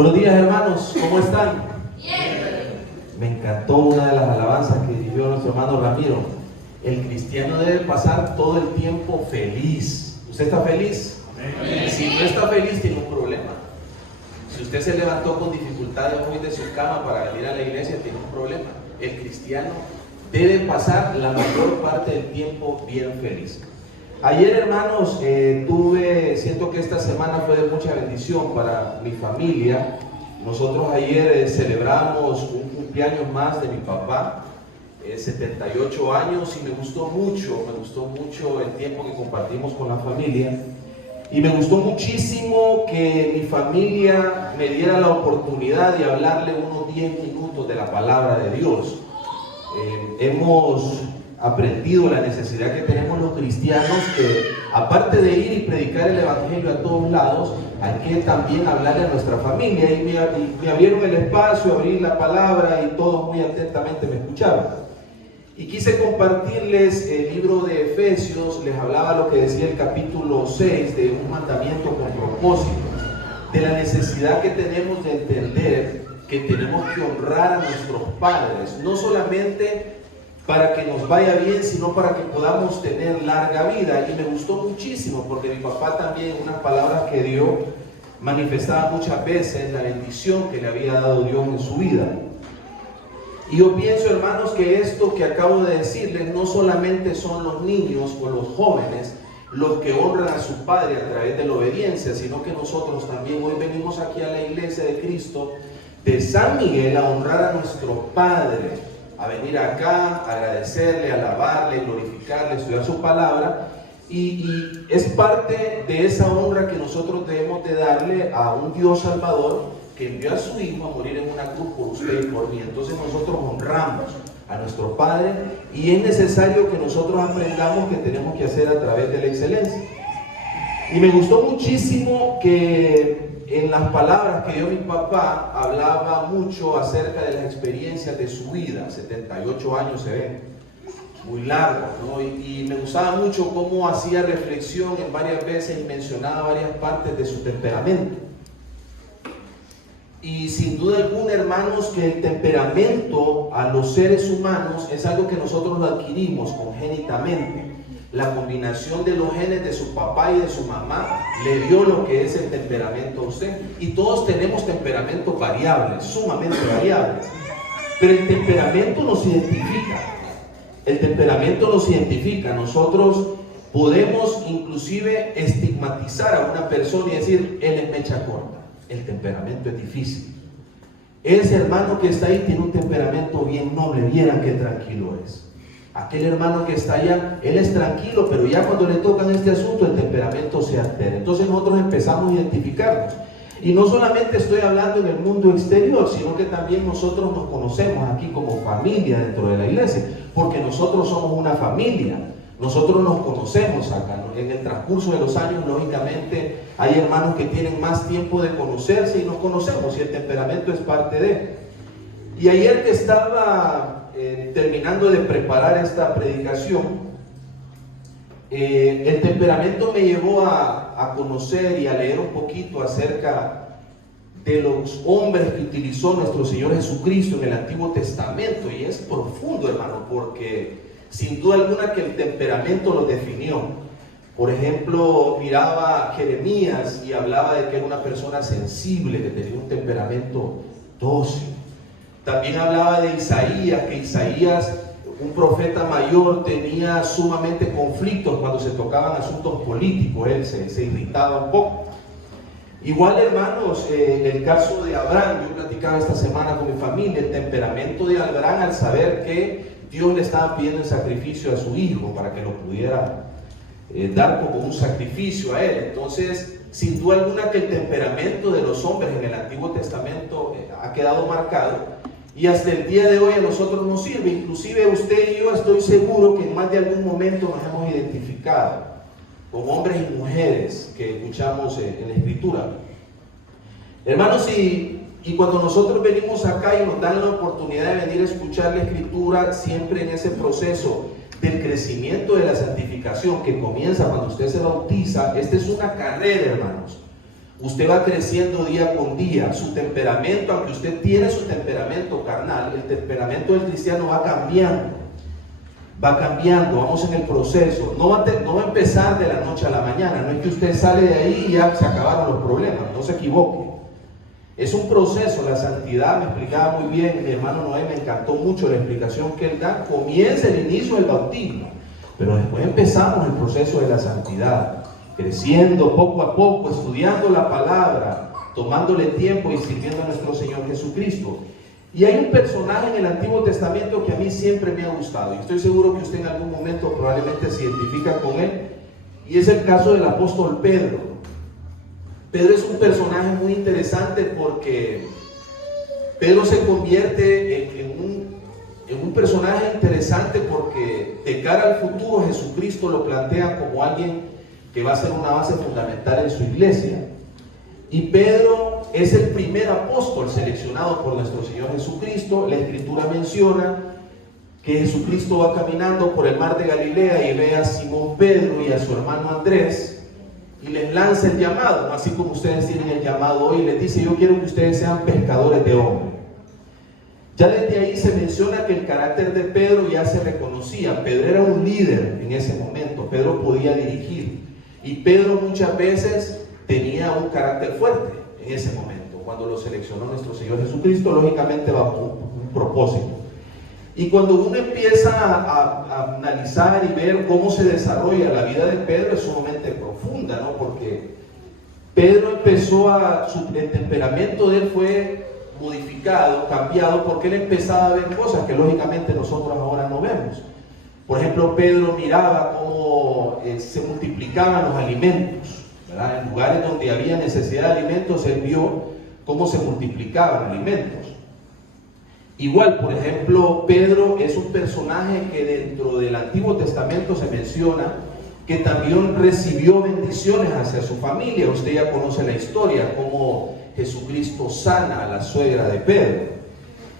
Buenos días, hermanos, ¿cómo están? Bien. Me encantó una de las alabanzas que dirigió nuestro hermano Ramiro. El cristiano debe pasar todo el tiempo feliz. ¿Usted está feliz? Amén. Si no está feliz, tiene un problema. Si usted se levantó con dificultades hoy de su cama para venir a la iglesia, tiene un problema. El cristiano debe pasar la mayor parte del tiempo bien feliz. Ayer, hermanos, siento que esta semana fue de mucha bendición para mi familia. Nosotros ayer celebramos un cumpleaños más de mi papá, 78 años, y me gustó mucho el tiempo que compartimos con la familia. Y me gustó muchísimo que mi familia me diera la oportunidad de hablarle unos 10 minutos de la palabra de Dios. Hemos aprendido la necesidad que tenemos los cristianos, que aparte de ir y predicar el evangelio a todos lados, hay que también hablarle a nuestra familia. Y me abrieron el espacio, abrí la palabra y todos muy atentamente me escucharon. Y quise compartirles el libro de Efesios. Les hablaba lo que decía el capítulo 6 de un mandamiento con propósito, de la necesidad que tenemos de entender que tenemos que honrar a nuestros padres, no solamente para que nos vaya bien, sino para que podamos tener larga vida. Y me gustó muchísimo porque mi papá también, unas palabras que dio, manifestaba muchas veces la bendición que le había dado Dios en su vida. Y yo pienso, hermanos, que esto que acabo de decirles no solamente son los niños o los jóvenes los que honran a su padre a través de la obediencia, sino que nosotros también hoy venimos aquí a la iglesia de Cristo de San Miguel a honrar a nuestro Padre, a venir acá, a agradecerle, a alabarle, glorificarle, estudiar su palabra. Y es parte de esa honra que nosotros debemos de darle a un Dios Salvador que envió a su Hijo a morir en una cruz por usted y por mí. Entonces nosotros honramos a nuestro Padre y es necesario que nosotros aprendamos que tenemos que hacer a través de la excelencia. Y me gustó muchísimo que en las palabras que dio mi papá hablaba mucho acerca de las experiencias de su vida. 78 años se ven muy largos, ¿no? Y me gustaba mucho cómo hacía reflexión en varias veces y mencionaba varias partes de su temperamento. Y sin duda alguna, hermanos, que el temperamento a los seres humanos es algo que nosotros lo adquirimos congénitamente. La combinación de los genes de su papá y de su mamá le dio lo que es el temperamento a usted. Y todos tenemos temperamentos variables, sumamente variables. Pero el temperamento nos identifica. El temperamento nos identifica. Nosotros podemos inclusive estigmatizar a una persona y decir, él es mecha corta. El temperamento es difícil. Ese hermano que está ahí tiene un temperamento bien noble, vieran qué tranquilo es. Aquel hermano que está allá, él es tranquilo, pero ya cuando le tocan este asunto, el temperamento se altera. Entonces nosotros empezamos a identificarnos. Y no solamente estoy hablando en el mundo exterior, sino que también nosotros nos conocemos aquí como familia dentro de la iglesia, porque nosotros somos una familia. Nosotros nos conocemos acá, ¿no? En el transcurso de los años, lógicamente, hay hermanos que tienen más tiempo de conocerse y nos conocemos, y el temperamento es parte de. Y ayer que estaba terminando de preparar esta predicación, el temperamento me llevó a conocer y a leer un poquito acerca de los hombres que utilizó nuestro Señor Jesucristo en el Antiguo Testamento. Y es profundo, hermano, porque sin duda alguna que el temperamento lo definió. Por ejemplo, miraba a Jeremías y hablaba de que era una persona sensible, que tenía un temperamento dócil. También hablaba de Isaías, que Isaías, un profeta mayor, tenía sumamente conflictos cuando se tocaban asuntos políticos. Él se irritaba un poco. Igual, hermanos, en el caso de Abraham, yo platicaba esta semana con mi familia, el temperamento de Abraham al saber que Dios le estaba pidiendo el sacrificio a su hijo para que lo pudiera dar como un sacrificio a él. Entonces, sin duda alguna que el temperamento de los hombres en el Antiguo Testamento ha quedado marcado. Y hasta el día de hoy a nosotros nos sirve. Inclusive usted y yo estoy seguro que en más de algún momento nos hemos identificado con hombres y mujeres que escuchamos en la Escritura. Hermanos, y cuando nosotros venimos acá y nos dan la oportunidad de venir a escuchar la Escritura, siempre en ese proceso del crecimiento de la santificación que comienza cuando usted se bautiza, esta es una carrera, hermanos. usted va creciendo día con día. Su temperamento, aunque usted tiene su temperamento carnal, el temperamento del cristiano va cambiando. Va cambiando, vamos en el proceso. No va a empezar de la noche a la mañana. No es que usted sale de ahí y ya se acabaron los problemas. No se equivoque. Es un proceso. La santidad, me explicaba muy bien mi hermano Noé, me encantó mucho la explicación que él da. Comienza el inicio del bautismo, pero después empezamos el proceso de la santidad, creciendo poco a poco, estudiando la palabra, tomándole tiempo y sirviendo a nuestro Señor Jesucristo. Y hay un personaje en el Antiguo Testamento que a mí siempre me ha gustado, y estoy seguro que usted en algún momento probablemente se identifica con él, y es el caso del apóstol Pedro. Pedro es un personaje muy interesante porque Pedro se convierte en un personaje interesante porque de cara al futuro Jesucristo lo plantea como alguien que va a ser una base fundamental en su iglesia. Y Pedro es el primer apóstol seleccionado por nuestro Señor Jesucristo. La Escritura menciona que Jesucristo va caminando por el mar de Galilea y ve a Simón Pedro y a su hermano Andrés y les lanza el llamado, así como ustedes tienen el llamado hoy, y les dice: yo quiero que ustedes sean pescadores de hombres. Ya desde ahí se menciona que el carácter de Pedro ya se reconocía. Pedro era un líder en ese momento, Pedro podía dirigir, y Pedro muchas veces tenía un carácter fuerte en ese momento. Cuando lo seleccionó nuestro Señor Jesucristo, lógicamente va por un propósito. Y cuando uno empieza a analizar y ver cómo se desarrolla la vida de Pedro, es sumamente profunda, ¿no? Porque Pedro el temperamento de él fue modificado, cambiado, porque él empezaba a ver cosas que lógicamente nosotros ahora no vemos. Por ejemplo, Pedro miraba cómo se multiplicaban los alimentos, ¿verdad? En lugares donde había necesidad de alimentos, él vio cómo se multiplicaban alimentos. Igual, por ejemplo, Pedro es un personaje que dentro del Antiguo Testamento se menciona que también recibió bendiciones hacia su familia. Usted ya conoce la historia, cómo Jesucristo sana a la suegra de Pedro.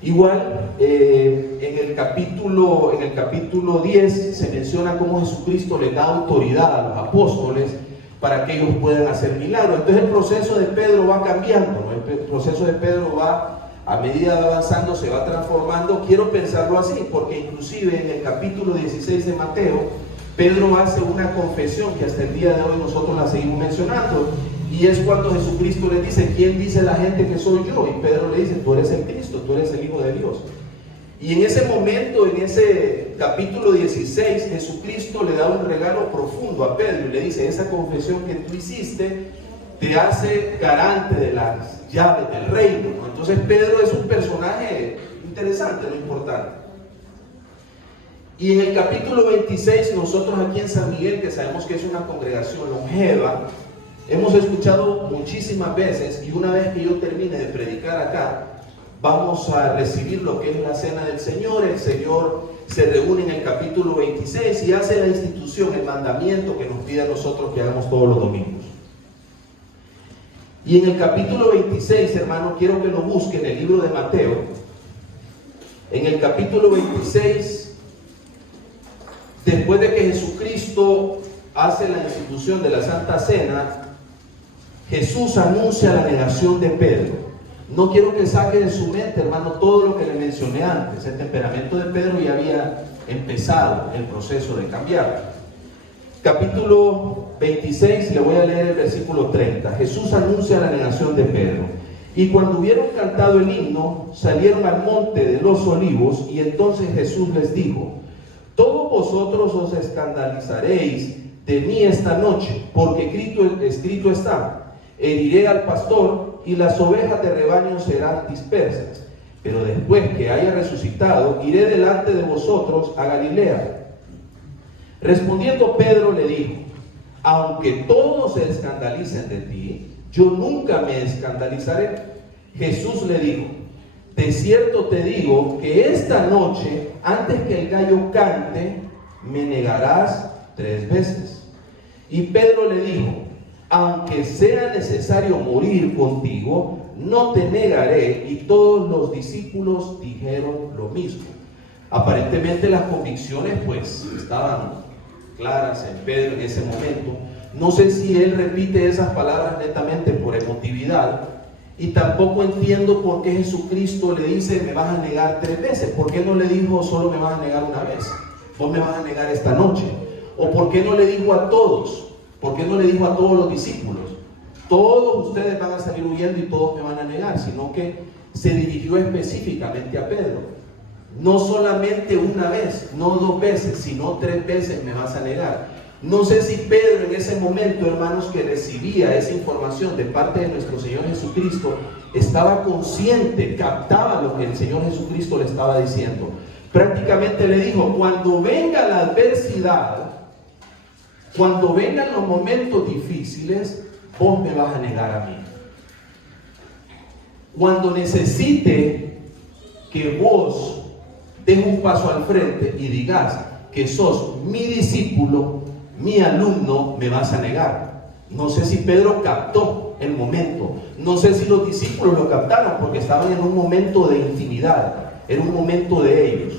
Igual, en el capítulo 10 se menciona cómo Jesucristo le da autoridad a los apóstoles para que ellos puedan hacer milagros. Entonces el proceso de Pedro va cambiando, ¿no? El proceso de Pedro va, a medida de avanzando, se va transformando. Quiero pensarlo así, porque inclusive en el capítulo 16 de Mateo, Pedro hace una confesión que hasta el día de hoy nosotros la seguimos mencionando, y es cuando Jesucristo le dice: ¿quién dice la gente que soy yo? Y Pedro le dice: tú eres el Cristo, tú eres el Hijo de Dios. Y en ese momento, en ese capítulo 16, Jesucristo le da un regalo profundo a Pedro y le dice: esa confesión que tú hiciste te hace garante de las llaves del reino, ¿no? Entonces Pedro es un personaje interesante, no importante. Y en el capítulo 26, nosotros aquí en San Miguel, que sabemos que es una congregación longeva, hemos escuchado muchísimas veces, y una vez que yo termine de predicar acá, vamos a recibir lo que es la cena del Señor. El Señor se reúne en el capítulo 26 y hace la institución, el mandamiento que nos pide a nosotros que hagamos todos los domingos. Y en el capítulo 26, hermano, quiero que lo busquen en el libro de Mateo. En el capítulo 26, después de que Jesucristo hace la institución de la Santa Cena, Jesús anuncia la negación de Pedro. No quiero que saque de su mente, hermano, todo lo que le mencioné antes. El temperamento de Pedro ya había empezado el proceso de cambiar. Capítulo 26, le voy a leer el versículo 30. Jesús anuncia la negación de Pedro. Y cuando hubieron cantado el himno, salieron al monte de los olivos, y entonces Jesús les dijo: todos vosotros os escandalizaréis de mí esta noche, porque escrito está: heriré al pastor y las ovejas de rebaño serán dispersas. Pero después que haya resucitado, iré delante de vosotros a Galilea. Respondiendo Pedro le dijo: aunque todos se escandalicen de ti, yo nunca me escandalizaré. Jesús le dijo: de cierto te digo que esta noche, antes que el gallo cante, me negarás 3 veces. Y Pedro le dijo: aunque sea necesario morir contigo, no te negaré. Y todos los discípulos dijeron lo mismo. Aparentemente las convicciones pues estaban claras en Pedro en ese momento. No sé si él repite esas palabras netamente por emotividad, y tampoco entiendo por qué Jesucristo le dice, me vas a negar 3 veces. ¿Por qué no le dijo, solo me vas a negar una vez? Vos me vas a negar esta noche. ¿O por qué no le dijo a todos? ¿Por qué no le dijo a todos los discípulos? Todos ustedes van a salir huyendo y todos me van a negar, sino que se dirigió específicamente a Pedro. No solamente una vez, no 2 veces, sino 3 veces me vas a negar. No sé si Pedro en ese momento, hermanos, que recibía esa información de parte de nuestro Señor Jesucristo, estaba consciente, captaba lo que el Señor Jesucristo le estaba diciendo. Prácticamente le dijo, cuando venga la adversidad, cuando vengan los momentos difíciles, vos me vas a negar a mí. Cuando necesite que vos des un paso al frente y digas que sos mi discípulo, mi alumno, me vas a negar. No sé si Pedro captó el momento, no sé si los discípulos lo captaron, porque estaban en un momento de intimidad, en un momento de ellos.